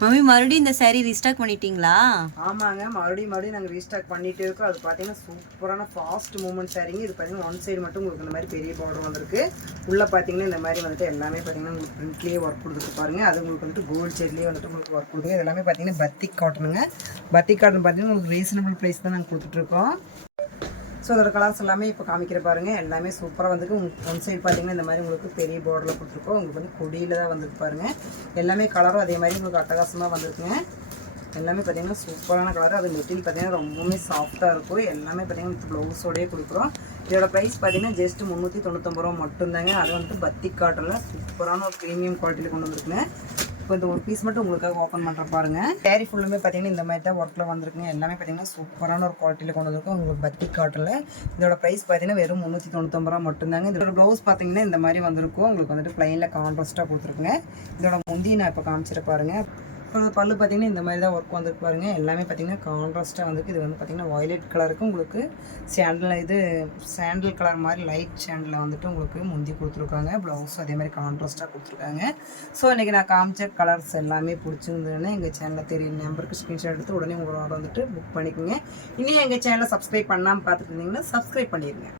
Mummy மறுபடியும் இந்த saree restock பண்ணிட்டீங்களா? ஆமாங்க, மறுபடியும் நாங்கள் ரீஸ்டாக் பண்ணிகிட்டே இருக்கோம். அது பார்த்தீங்கன்னா சூப்பரான ஃபாஸ்ட் மூவ்மெண்ட் சாரீங்க. இது பார்த்தீங்கன்னா ஒன் சைடு மட்டும் உங்களுக்கு இந்த மாதிரி பெரிய பார்டர் வந்திருக்கு. உள்ளே பார்த்தீங்கன்னா இந்த மாதிரி வந்துட்டு எல்லாமே பார்த்தீங்கன்னா உங்களுக்கு பிரிண்ட்லேயே ஒர்க் கொடுத்துட்டு பாருங்க. அது உங்களுக்கு வந்துட்டு கோல்டு ஷேட்லேயே வந்துட்டு உங்களுக்கு ஒர்க் கொடுக்குது. இது எல்லாமே பார்த்தீங்கன்னா பத்திக் காட்டனுங்க. பத்திக் காட்டன் பார்த்தீங்கன்னா உங்களுக்கு ரீசனபிள் ப்ரைஸ் தான் நாங்கள் கொடுத்துட்ருக்கோம். ஸோ அதோட கலர்ஸ் எல்லாமே இப்போ காமிக்கிற பாருங்கள். எல்லாமே சூப்பராக வந்துருக்கு. ஒன் சைடு பார்த்தீங்கன்னா இந்த மாதிரி உங்களுக்கு பெரிய பார்டரில் கொடுத்துருக்கோம். உங்களுக்கு வந்து கொடியில் தான் வந்துருக்கு பாருங்கள். எல்லாமே கலரும் அதே மாதிரி உங்களுக்கு அட்டகாசமாக வந்துருக்குங்க. எல்லாமே பார்த்தீங்கன்னா சூப்பரான கலர். அது மெட்டீரியல் பார்த்தீங்கன்னா ரொம்பவுமே சாஃப்டாக இருக்கும். எல்லாமே பார்த்தீங்கன்னா ப்ளவுஸோடய கொடுக்குறோம். இதோட ப்ரைஸ் பார்த்தீங்கன்னா ஜஸ்ட் 399 ரூபா மட்டும்தாங்க. அது வந்துட்டு பத்திக் காட்டனில் சூப்பரான ஒரு ப்ரீமியம் குவாலிட்டியில் கொண்டு வந்துருக்குங்க. இப்போ இந்த ஒரு பீஸ் மட்டும் உங்களுக்காக ஓப்பன் பண்ணுற பாருங்கள். சாரீ ஃபுல்லுமே பார்த்தீங்கன்னா இந்த மாதிரி தான் ஒர்க்கில் வந்திருக்குங்க. எல்லாமே பார்த்தீங்கன்னா சூப்பரான ஒரு குவாலிட்டியில் கொண்டு வந்திருக்கும். உங்களுக்கு பத்திக் காட்டனில் இதோட ப்ரைஸ் பார்த்தீங்கன்னா வெறும் 399 ரூபா மட்டும்தாங்க. இதோட ப்ளவுஸ் பார்த்தீங்கன்னா இந்த மாதிரி வந்திருக்கும். உங்களுக்கு வந்துட்டு ப்ளைனில் கான்ட்ராஸ்ட்டாக கொடுத்துருக்குங்க. இதோட முந்தி நான் இப்போ காமிச்சிட்டு பாருங்கள். இப்போ பல்லு பார்த்தீங்கன்னா இந்த மாதிரி தான் ஒர்க் வந்துருக்கு பாருங்கள். எல்லாமே பார்த்தீங்கன்னா கான்ட்ராஸ்ட்டாக வந்துருக்கு. இது வந்து பார்த்தீங்கன்னா வயலட் கலருக்கு உங்களுக்கு சாண்டல் கலர் மாதிரி லைட் சாண்டில் வந்துட்டு உங்களுக்கு முந்தி கொடுத்துருக்காங்க. ப்ளவுஸ் அதே மாதிரி கான்ட்ராஸ்ட்டாக கொடுத்துருக்காங்க. ஸோ இன்றைக்கி நான் காமிச்ச கலர்ஸ் எல்லாமே பிடிச்சிருந்ததுன்னா எங்கள் சேனலில் தெரிய நம்பருக்கு ஸ்க்ரீன்ஷாட் எடுத்து உடனே உங்களோட வந்துட்டு புக் பண்ணிக்கோங்க. இனியும் எங்கள் சேனலை சப்ஸ்கிரைப் பண்ணாமல் பார்த்துட்டு இருந்தீங்கன்னா சப்ஸ்கிரைப் பண்ணிடுங்க.